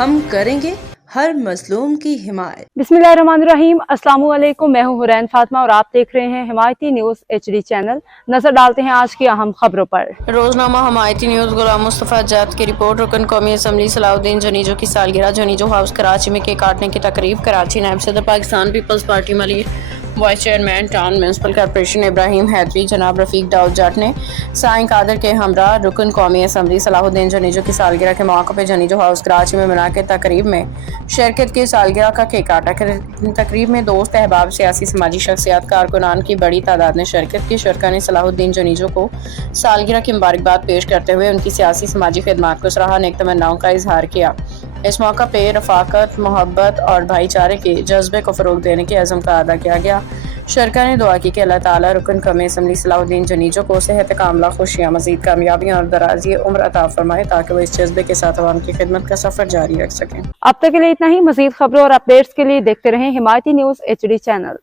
हम करेंगे हर मजलूम की हिमायत। बिस्मिल्लाहिर्रहमानिर्रहीम। अस्सलाम वालेकुम। मैं हूँ हुरैन फातिमा और आप देख रहे हैं हिमायती न्यूज़ HD चैनल। नजर डालते हैं आज की अहम खबरों पर। रोजनामा हिमायती न्यूज़। गुलाम मुस्तफ़ा जाट की रिपोर्ट। रुकन कौमी असम्बली सलाहुद्दीन जनीजो की सालगिरह। जनीजो हाउस कराची में केक काटने की तकरीब। कराची नायब सदर Pakistan Peoples Party Malik, vice chairman town municipal corporation Ibrahim Hyderi जनाब रफीक दाऊद जाट ने साईं कादर के हमरा रुकन कौमी असम्बली सलाहुद्दीन जनीजो की सालगिरह के मौके पर जनीजो हाउस कराची में मुनाकिद तकरीब में शिरकत की। सालगिरह का केक काटा। तकरीब में दोस्त अहबाब, सियासी समाजी शख्सियात, कारकुनान की बड़ी तादाद ने शिरकत की। शरका ने सलाहुद्दीन जनीजो को सालगिरह की मुबारकबाद पेश करते हुए उनकी सियासी समाजी खिदमात को सराहा, नेक तमन्नाओं का इजहार किया। इस मौका पे रफाकत, मोहब्बत और भाईचारे के जज्बे को फरोग देने के अज़म का अदा किया गया। शरका ने दुआ की कि अल्लाह ताला रुकन कौमी असम्बली सलाहुद्दीन जनीजो को सेहत कामला, खुशियाँ, मज़ीद कामयाबियाँ और दराज़ी उम्र अता फरमाए ताकि वो इस जज्बे के साथ अवाम की खिदमत का सफ़र जारी रख सकें। अब तक के लिए इतना ही। मज़ीद खबरों और अपडेट्स के लिए देखते रहें हिमायती न्यूज़ HD चैनल।